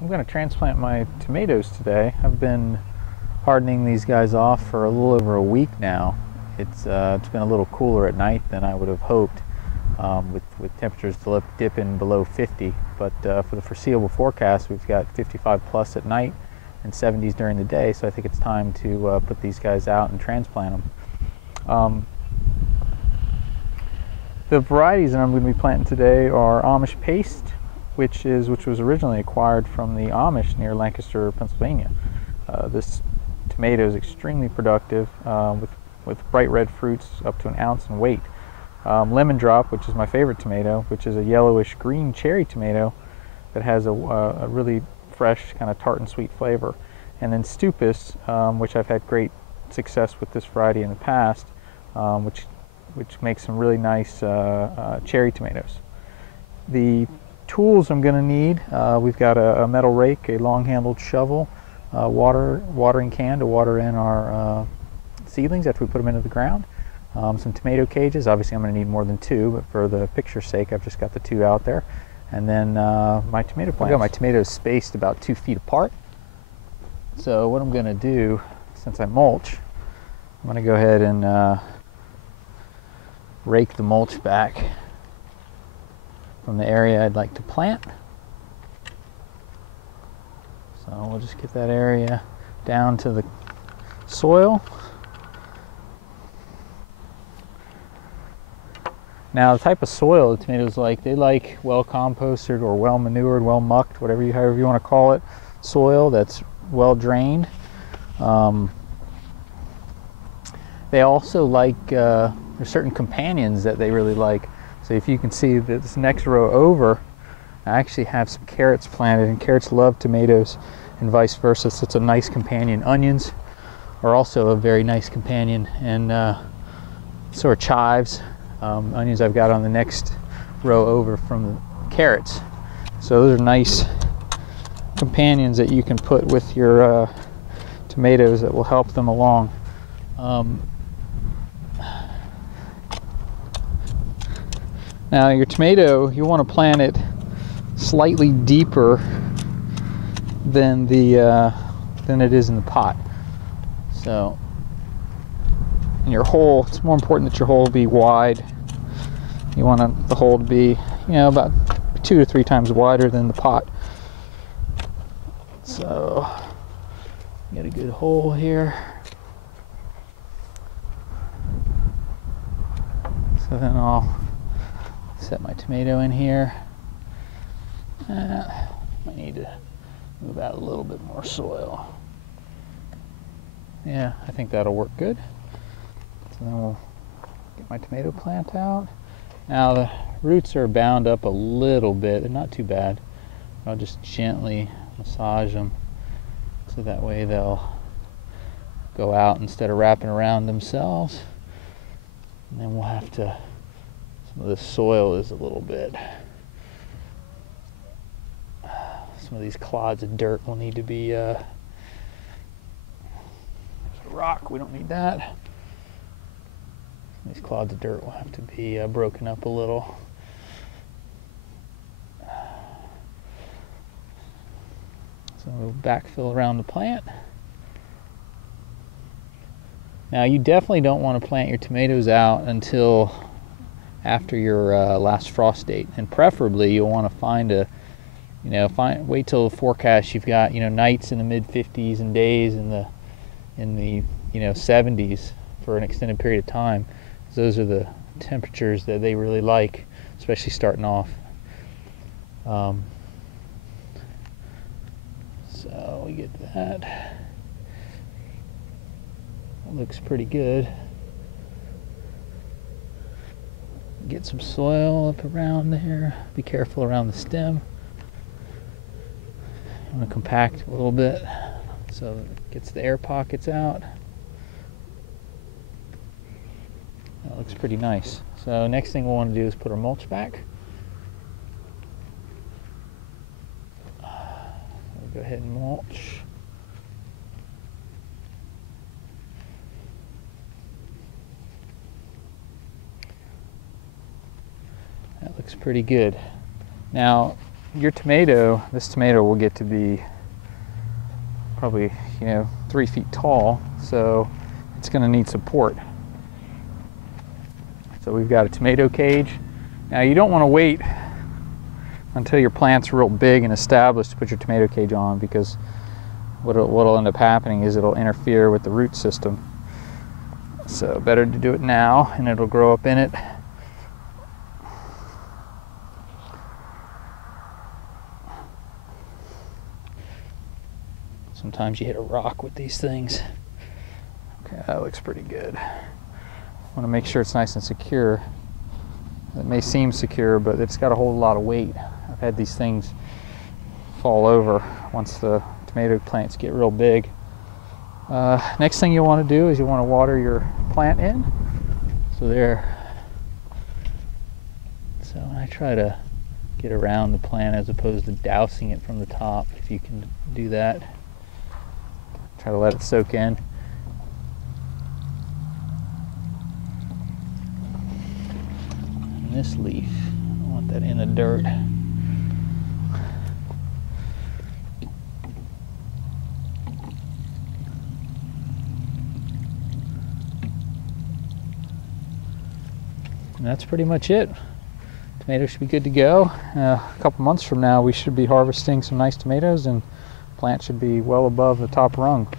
I'm going to transplant my tomatoes today. I've been hardening these guys off for a little over a week now. It's been a little cooler at night than I would have hoped, with temperatures dipping below 50. But for the foreseeable forecast, we've got 55 plus at night and 70s during the day. So I think it's time to put these guys out and transplant them. The varieties that I'm going to be planting today are Amish Paste, which was originally acquired from the Amish near Lancaster, Pennsylvania. This tomato is extremely productive, with bright red fruits up to an ounce in weight. Lemon Drop, which is my favorite tomato, which is a yellowish green cherry tomato that has a really fresh, kind of tart and sweet flavor. And then Stupus, which I've had great success with this variety in the past, which makes some really nice cherry tomatoes. The tools I'm going to need, we've got a metal rake, a long-handled shovel, watering can to water in our seedlings after we put them into the ground, some tomato cages. Obviously I'm going to need more than two, but for the picture's sake I've just got the two out there. And then my tomato plants. I've got my tomatoes spaced about 2 feet apart. So what I'm going to do, since I mulch, I'm going to go ahead and rake the mulch back from the area I'd like to plant. So we'll just get that area down to the soil. Now the type of soil the tomatoes like, they like well composted or well manured, well mucked, however you want to call it, soil that's well drained. They also like, there's certain companions that they really like. So if you can see this next row over, I actually have some carrots planted, and carrots love tomatoes and vice versa. So it's a nice companion. Onions are also a very nice companion, and so are chives. Onions I've got on the next row over from the carrots. So those are nice companions that you can put with your tomatoes that will help them along. Now your tomato, you want to plant it slightly deeper than it is in the pot. So in your hole, it's more important that your hole be wide. You want the hole to be, about 2 to 3 times wider than the pot. So get a good hole here. So then I'll set my tomato in here. I need to move out a little bit more soil. Yeah, I think that'll work good. So then we'll get my tomato plant out. Now the roots are bound up a little bit. They're not too bad. I'll just gently massage them so that way they'll go out instead of wrapping around themselves. And then we'll have to, some of the soil is a little bit, some of these clods of dirt will need to be, there's a rock, we don't need that. These clods of dirt will have to be broken up a little. So we'll backfill around the plant. Now you definitely don't want to plant your tomatoes out until after your last frost date, and preferably you'll want to find a, wait till the forecast you've got, nights in the mid 50s and days in the 70s for an extended period of time. Those are the temperatures that they really like, especially starting off. So we get that. That looks pretty good. Get some soil up around there. Be careful around the stem. I'm going to compact a little bit so that it gets the air pockets out. That looks pretty nice. So next thing we'll want to do is put our mulch back. We'll go ahead and mulch. That looks pretty good. Now your tomato, this tomato will get to be probably, 3 feet tall, so it's going to need support. So we've got a tomato cage. Now you don't want to wait until your plant's real big and established to put your tomato cage on, because what'll end up happening is it'll interfere with the root system. So better to do it now, and it'll grow up in it. Sometimes you hit a rock with these things. Okay, that looks pretty good. I want to make sure it's nice and secure. It may seem secure, but it's got a whole lot of weight. I've had these things fall over once the tomato plants get real big. Next thing you want to do is you want to water your plant in. So there. So I try to get around the plant as opposed to dousing it from the top, if you can do that. Try to let it soak in. And this leaf, I don't want that in the dirt. And that's pretty much it. Tomatoes should be good to go. A couple months from now we should be harvesting some nice tomatoes, and plant should be well above the top rung.